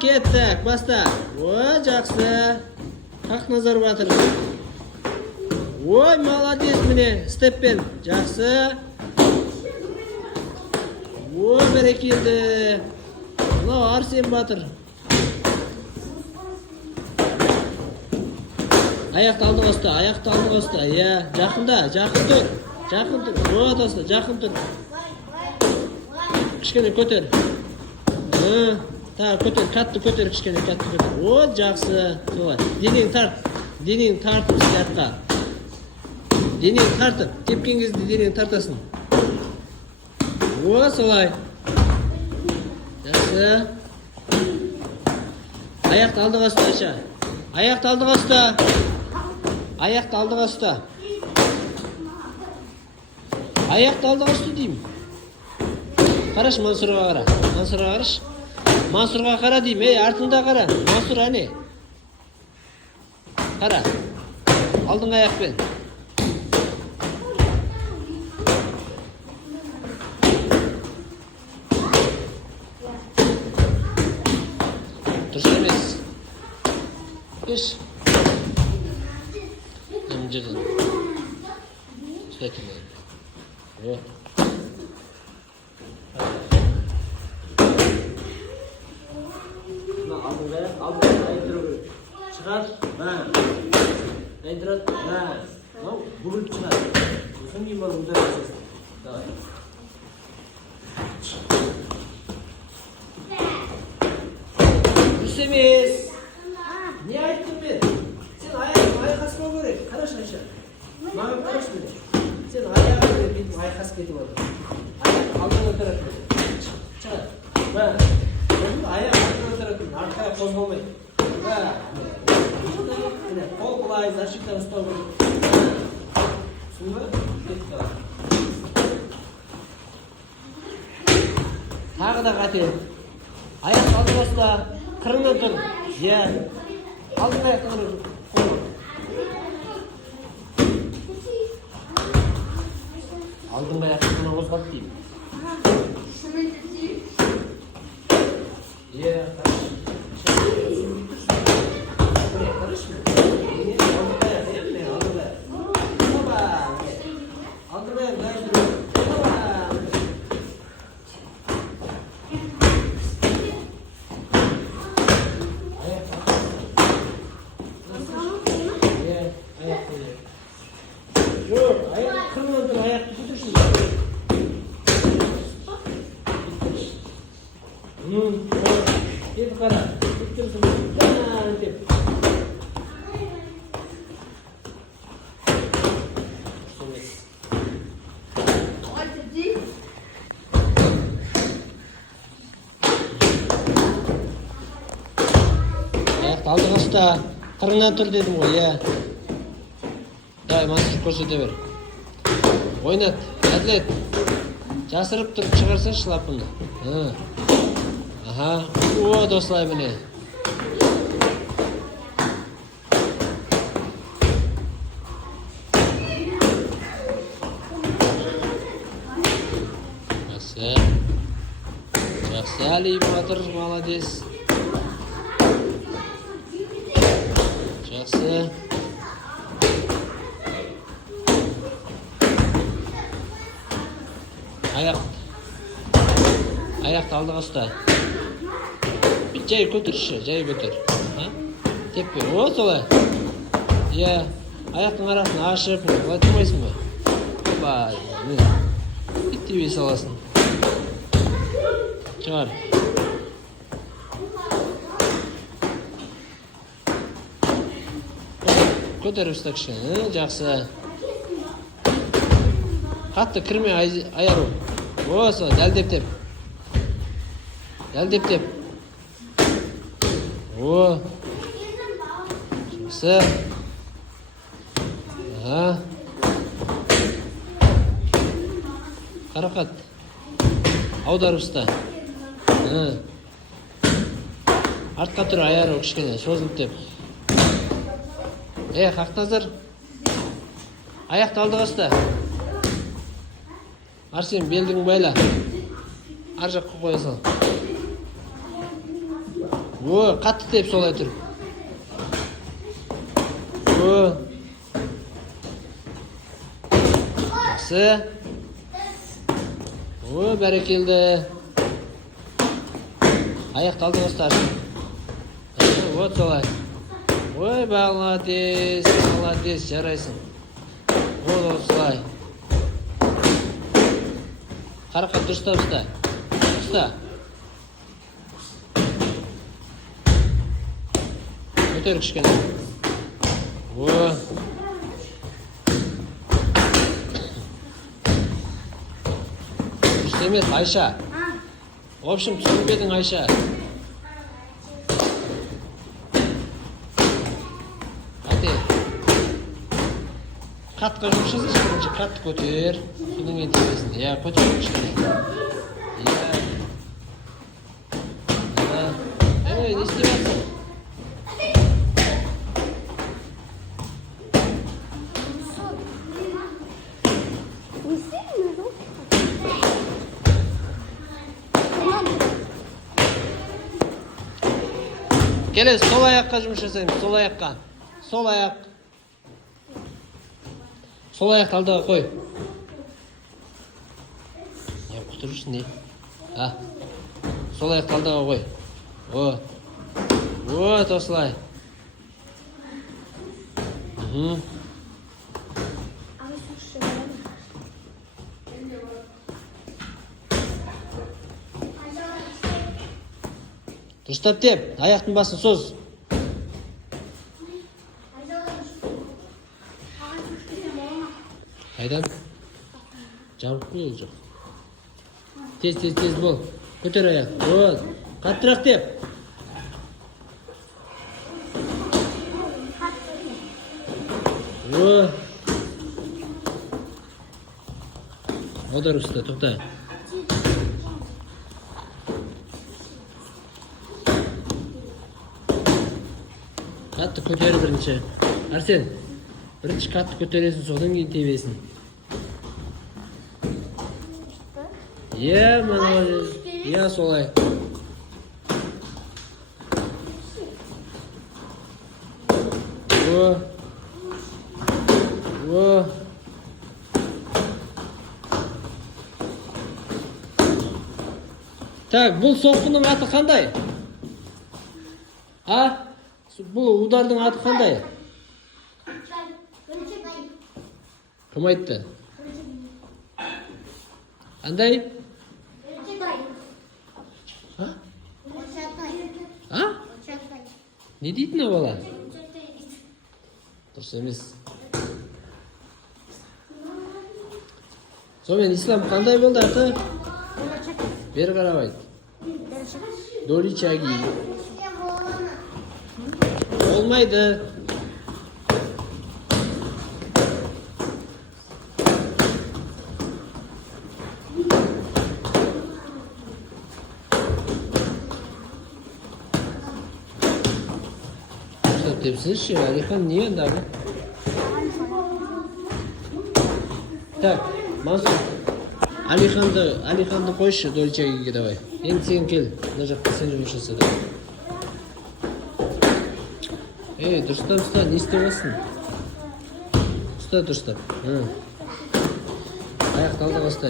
кеттік, баста. Ой, жақсы. Хақназар батыр. Ой, молодец міне, степпен. Жақсы. Ой, бәрекелді. Мынау Арсен батыр. Аяқты алдыға ұста, аяқты алдыға ұста. Иә, жақында, жақын тұр. Жақын тұр. Ой, доста, жақын тұр. Кішкене көтер. Та, көтер, қатты көтер, кішкене қатты көтер. Ой, жақсы. Солай. Денең тарт. Денең тартып сиятқа. Денең тартып. Тепкен кезде денең тартасың. Ой, солай. Жақсы. Аяқты алдыға ұста, аша. Аяқты алдыға ұста. Аяқты алдыға ұста. Аяқты алдыға ұста деймін. Қараш, Мансұрға қара. Мансұрға қараш. Мансұрға қара деймін. Ей, артында қара. Мансұр әне. Қара. Алдыңғы аяқпен. Дұрыс емес. Еш. Мына жерден. Ұстай тұрмайды. Алдыңғы аяқ тұру керек. Шығар. Айдырат. Бүгіліп шығар. Сосын кейін бары ұзай жасасын. Давай. Дұрыс емес. Не айттым мен? Сен айқаспау керек. Қараш, Айша. Маған қараш мені. Сен аяғы керек, бетім айқас кетіп отыр. Аяқ алдың отыратын. Шығар. Аяқ алдың отыратын. Артқа қозғалмайды. Қол былай, защиттан ұстау керек. Түсін бе? Кетіп қалады. Тағы да қате. Аяқ алдың ұста. Қырыңнан тұр. Иә. Алдың аяқтан тұр. Алдыңғы аяқтан қозғап деймін. Иә, Деп қара, бүттірсің, деп. Аяқты алдыға ұста, қырыңнан тұр дедім ғой, иә. Дай, Мансұр көрсете бер. Ойнат, әділет. Жасырып тұрып шығарсын шылапыны. Aha, dostlar beni. Жақсы. Жақсы, Ali Батыр, молодец. Жақсы. Аяқты алдыға ұста. Жай көтірші, жай көтір. Теппе, о, солай. Иә, аяқтың арасын ашып, олай тұрмайсың ба? Бай, иттебей саласын. Шығар. Көтер ұста кішкене, жақсы. Қатты кірме аяру. О, солай, дәлдеп-теп. Дәлдеп-теп. О, жақсы. Қарақат. Аударып ұста. Артқа тұр, аяру кішкене, созылып деп. Хақназар. Аяқты алдыға ұста. Арсен, белдің байла. Ар жаққа қоя сал. О, қатты теп солай тұр. О. Жақсы. О, бәрекелді. Аяқты алдыңыздар. Вот солай. Ой, молодец, молодец, жарайсың. Вот солай. Қарақат дұрыстап ұста. Ұста. Көтер кішкене. О. Дұрыс емес, Айша. В общем, түсінбедің, Айша. Қатқа жұмшасың, бірінші қатты көтер. Соның ең тебесін. Көтер кішкене. Не істеп жатсың? Келесі, сол аяққа жұмыс жасаймыз. Сол аяққа. Сол аяқ. Сол аяқты алдағы қой. Не құтырышын не? Сол аяқты алдағы қой. О, осылай. Дұрыстап деп, аяқтың басын соз. Қайдан? Жабық бол жоқ. Тез бол. Көтер аяқ. Вот. Қаттырақ деп. О. Аудар ұста, тоқта. Қатты көтер бірінші. Арсен, бірінші қатты көтересің, содан кейін тебесің. Молодец. Солай. О. Так, бұл соққының аты қандай? Бұл удардың аты қандай? Кім айтты? Қандай? Не дейтін бала? Дұрыс емес. Сонымен ислам қандай болды аты? Бері қарап айт. Доличаги. Olmaydı. Tepsiniz şey, Alihan niye öyle abi? Так, Mansur. Alihan'da қойшы, Dolce'ye давай. Енді сен кел, мына жақта сен жұмыс жаса. Дұрыстап ұста, не істеп алсың? Ұста дұрыстап. Аяқты алдыға ұста,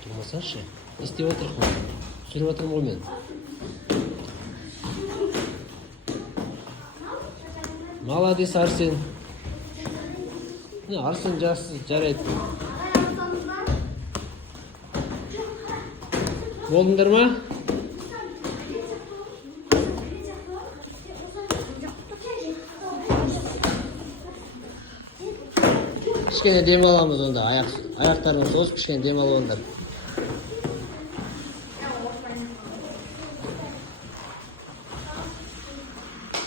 Тұрмасашы, не істеп отырық қой? Сүріп отырмын ғой мен. Молодец, Арсен. Арсен жақсы, жарайды. Болдыңдар ма? Кішкене дем аламыз онда. Аяқтарыңыз созып, кішкене дем алып ондар.